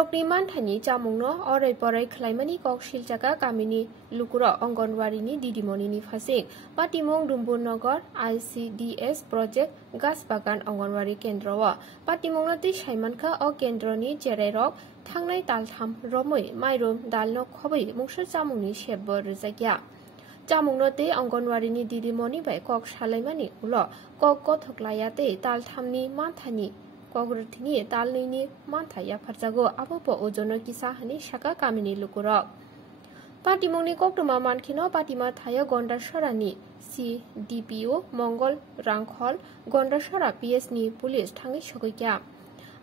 borokni manthani chamungno orai porai khlaimani kok silchaka kamini lukuro Anganwadi didimoni phasing patimong Dumbunnagar ICDS project Gasbagan Anganwadi kendroa patimongna ti saimankha o kendroni jerairok thangnai taltham romoi mairum dalno khobai mungsa chamungni sebbo rjakya chamungno te Anganwadi didimoni bai kok salaimani ulo kok kothoklaiate talthamni manthani Kogrthini talnini manthaya pharjago abopo ojono kisahani saka kamini lukuro patimongni koktuma mankhino patima thaya gondasarani CDPO Mongol Rangkhol gondasara PS ni police thangi sokikya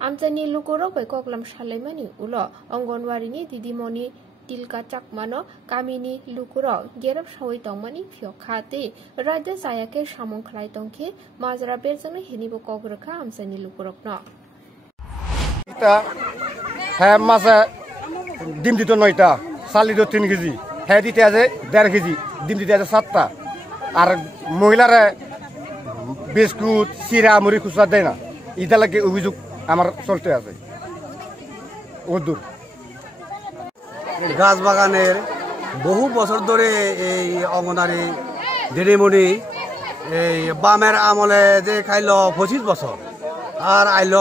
amjani lukuro bai koklam salaimani ulo Anganwadi didimoni Tilka Chakmano kamini lukuro gerab sawai tongmani phyokhate rajya sayake samung khlai tongkhe majra berjana henibo kogrokha amjani lukurokno ita ha masa dim dito 9টা চাল দিত 3 KG হে দিতে আছে 1.5 KG ডিম দিতে আছে 7টা আর মহিলারা biscuit চিরা মুড়ি খুচরা দেয় না এটা লাগে অভিযোগ আমার চলতে আছে ওদূর গাছবাগানের বহু বছর ধরে এই অঙ্গনারী দিদিমণি এই বামের আমলে যে খাইল 25 বছর আর আইল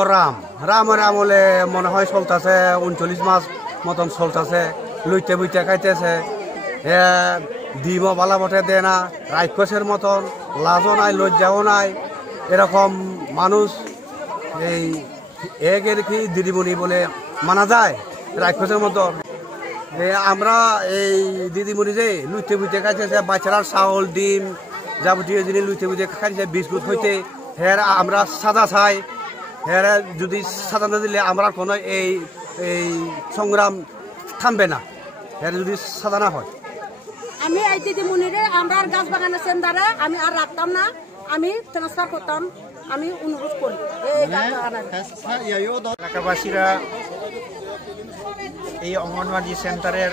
রামের আমলে মনে হয় চলতেছে 39 মাস মতন চলতেছে লইতে বইতে খাইতেছে ডিমও ভালো বটে দেয় না রাক্ষসের মতন লাজও নাই লজ্জাও নাই এরকম মানুষ এই একের কি দিদিমণি বলে মানা যায় রাক্ষসের মতন আমরা এই দিদিমণি যে লুইতে বুইতে খাইতেছে বাচ্চারা চাউল ডিম যাবতীয় জিনিস লুইতে বুইতে খাইছে বিস্কুট হইতে হের আমরা সাদা চাই হের যদি সাদা না দিলে আমরা কোনো এই সংগ্রাম থামবে না হের যদি সাদা না হয় আমি এই দিদিমণিরে আমরা গাছ বাগানের সেন্টারে আমি আর রাখতাম না আমি ট্রান্সফার করতাম আমি অনুরোধ করি এলাকাবাসীরা এই অঙ্গনওয়াড়ি সেন্টারের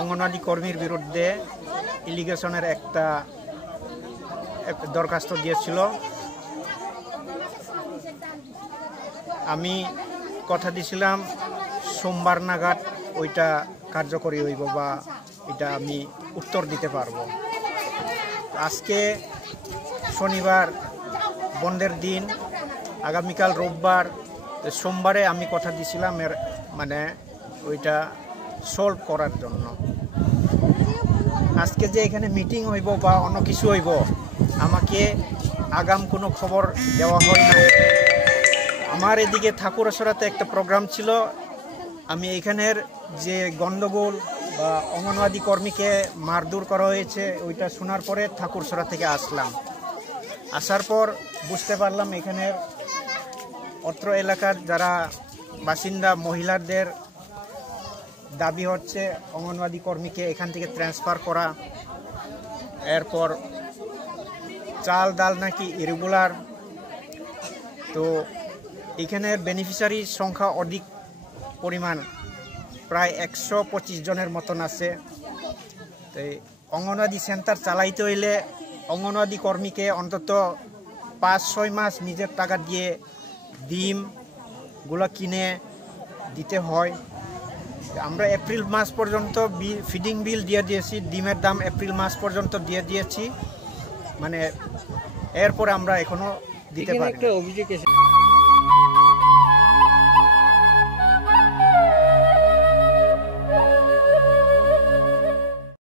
অঙ্গনওয়াড়ি কর্মীর বিরুদ্ধে ইলিগেশনের একটা দরখাস্ত দিয়েছিল আমি কথা দিয়েছিলাম সোমবার নাগাদ ওইটা কার্যকরী হইব বা এটা আমি উত্তর দিতে পারবো আজকে শনিবার বন্ধের দিন আগামীকাল রোববার সোমবারে আমি কথা দিয়েছিলাম এর মানে ওইটা সলভ করার জন্য আজকে যে এখানে মিটিং হইব বা অন্য কিছু হইব আমাকে আগাম কোনো খবর দেওয়া হয় না আমার এদিকে ঠাকুরসরাতে একটা প্রোগ্রাম ছিল আমি এখানের যে গন্ডগোল বা অঙ্গনওয়াড়ি কর্মীকে মারধর করা হয়েছে ওইটা শোনার পরে ঠাকুরসরা থেকে আসলাম আসার পর বুঝতে পারলাম এখানের অত্র এলাকার যারা বাসিন্দা মহিলাদের দাবি হচ্ছে অঙ্গনওয়াড়ি কর্মীকে এখান থেকে ট্রান্সফার করা এরপর চাল ডাল নাকি ইরেগুলার তো এখানের বেনিফিশিয়ারি সংখ্যা অধিক পরিমাণ প্রায় 125 জনের মতন আছে তো অঙ্গনওয়াড়ি সেন্টার চালাইতে হইলে অঙ্গনওয়াড়ি কর্মীকে অন্তত 5-6 মাস নিজের টাকা দিয়ে ডিমগুলো কিনে দিতে হয় আমরা এপ্রিল মাস পর্যন্ত ফিডিং বিল দিয়ে দিয়েছি ডিমের দাম এপ্রিল মাস পর্যন্ত দিয়ে দিয়েছি মানে এরপর আমরা এখনো দিতে পারি